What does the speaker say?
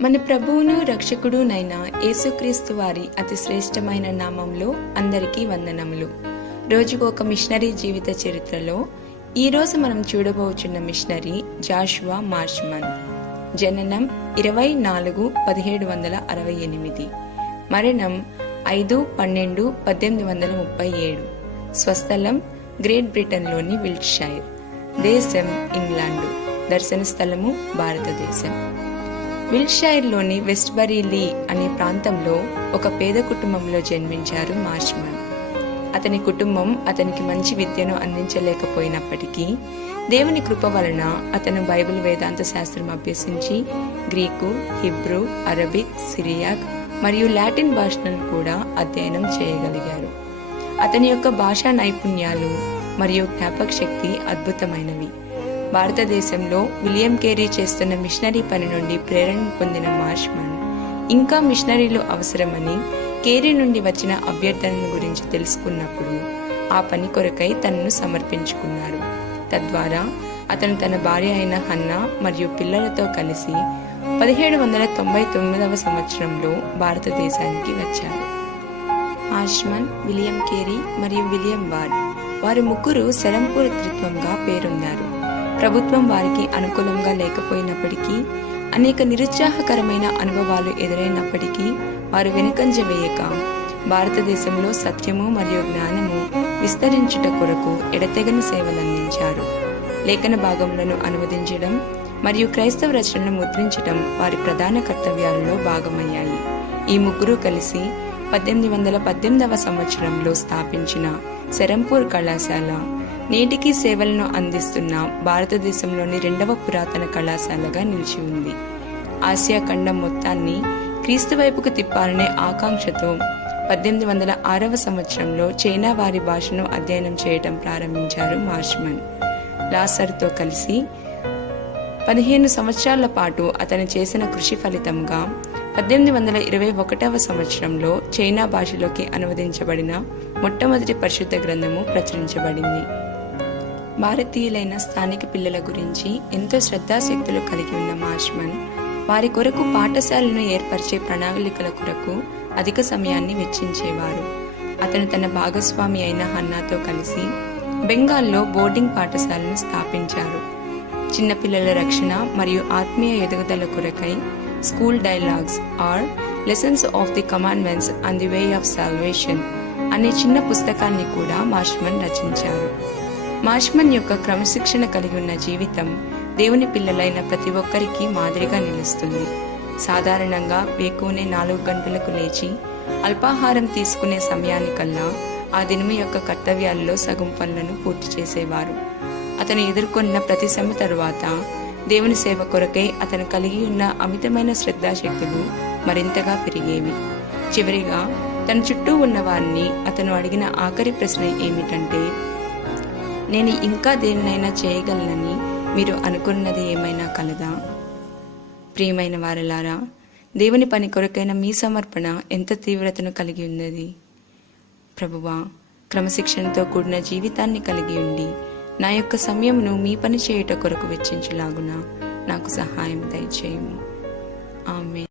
మన ప్రభువును రక్షకుడునైన యేసుక్రీస్తు వారి అతి శ్రేష్టమైన నామంలో అందరికీ వందనములు. రోజుకు ఒక మిషనరీ జీవిత చరిత్రలో ఈరోజు మనం చూడబోచున్న మిషనరీ జాషువా మార్ష్మన్. జననం 24/1768, మరణం 5/12/1837, స్వస్థలం గ్రేట్ బ్రిటన్లోని విల్ట్షైర్, దేశం ఇంగ్లాండు, దర్శన స్థలము భారతదేశం. విల్ట్షైర్లోని వెస్ట్బరీ అనే ప్రాంతంలో ఒక పేద కుటుంబంలో జన్మించారు మార్ష్మన్. అతని కుటుంబం అతనికి మంచి విద్యను అందించలేకపోయినప్పటికీ దేవుని కృప వలన అతను బైబిల్ వేదాంత శాస్త్రం అభ్యసించి గ్రీకు, హిబ్రూ, అరబిక్, సిరియాక్ మరియు లాటిన్ భాషలను కూడా అధ్యయనం చేయగలిగారు. అతని యొక్క భాషా నైపుణ్యాలు మరియు జ్ఞాపక శక్తి అద్భుతమైనవి. భారతదేశంలో విలియం కేరీ చేస్తున్న మిషనరీ పని నుండి ప్రేరణ పొందిన మార్ష్మన్ ఇంకా మిషనరీలు అవసరమని కేరీ నుండి వచ్చిన అభ్యర్థనల గురించి తెలుసుకున్నప్పుడు ఆ పని కొరకై తనను సమర్పించుకున్నారు. తద్వారా అతను తన భార్య అయిన హన్నా మరియు పిల్లలతో కలిసి 1799వ సంవత్సరంలో భారతదేశానికి వచ్చారు. మార్ష్మన్, విలియం కేరీ మరియు విలియం వార్డ్, వారు ముగ్గురు సెరంపూర్ త్రిత్వంగా పేరొందారు. ప్రభుత్వం వారికి అనుకూలంగా లేకపోయినప్పటికీ, అనేక నిరుత్సాహకరమైన అనుభవాలు ఎదురైనప్పటికీ వారు వెనుకంజ వేయక భారతదేశంలో సత్యము మరియు జ్ఞానము విస్తరించుట కొరకు ఎడతెగని సేవలందించారు. లేఖన భాగములను అనువదించడం మరియు క్రైస్తవ రచనలను ముద్రించడం వారి ప్రధాన కర్తవ్యాలలో భాగమయ్యాయి. ఈ ముగ్గురు కలిసి 1818వ సంవత్సరంలో స్థాపించిన సెరంపూర్ కళాశాల నేటికి సేవలను అందిస్తున్న భారతదేశంలోని 2వ పురాతన కళాశాలగా నిలిచి ఉంది. ఆసియా ఖండం మొత్తాన్ని క్రీస్తు వైపుకు తిప్పాలనే ఆకాంక్షతో 1806వ సంవత్సరంలో చైనా వారి భాషను అధ్యయనం చేయడం ప్రారంభించారు మార్ష్మన్. లాసర్తో కలిసి 15 సంవత్సరాల పాటు అతను చేసిన కృషి ఫలితంగా 1821వ సంవత్సరంలో చైనా భాషలోకి అనువదించబడిన మొట్టమొదటి పరిశుద్ధ గ్రంథము ప్రచురించబడింది. భారతీయులైన స్థానిక పిల్లల గురించి ఎంతో శ్రద్ధాశక్తులు కలిగి ఉన్న మార్ష్మన్ వారి కొరకు పాఠశాలను ఏర్పరిచే ప్రణాళికల కొరకు అధిక సమయాన్ని వెచ్చించేవారు. అతను తన భాగస్వామి అయిన హన్నాతో కలిసి బెంగాల్లో బోర్డింగ్ పాఠశాలను స్థాపించారు. చిన్నపిల్లల రక్షణ మరియు ఆత్మీయ ఎదుగుదల కొరకై school dialogues or lessons of the commandments and the way of salvation అనే చిన్న పుస్తకాన్ని కూడా మార్ష్మన్ రచించారు. మార్ష్మన్ యొక్క క్రమశిక్షణ కలిగి ఉన్న జీవితం దేవుని పిల్లలైన ప్రతి ఒక్కరికి మాదిరిగా నిలుస్తుంది. సాధారణంగా వేకువనే 4 గంటలకు లేచి అల్పాహారం తీసుకునే సమయానికల్లా ఆ దినము యొక్క కర్తవ్యాలలో సగం పనులను పూర్తి చేసేవారు. అతను ఎదుర్కొన్న ప్రతి శ్రమ తరువాత దేవుని సేవ కొరకై అతను కలిగి ఉన్న అమితమైన శ్రద్ధాశక్తులు మరింతగా పెరిగేవి. చివరిగా తన చుట్టూ ఉన్న వారిని అతను అడిగిన ఆఖరి ప్రశ్న ఏమిటంటే, నేను ఇంకా దేనినైనా చేయగలనని మీరు అనుకున్నది ఏమైనా కలదా? ప్రియమైన వారలారా, దేవుని పని కొరకైన మీ సమర్పణ ఎంత తీవ్రతను కలిగి ఉన్నది? ప్రభువా, క్రమశిక్షణతో కూడిన జీవితాన్ని కలిగి ఉండి నా యొక్క సమయమును మీ పని చేయుట కొరకు వెచ్చించులాగున నాకు సహాయం దయచేయము. ఆమేన్.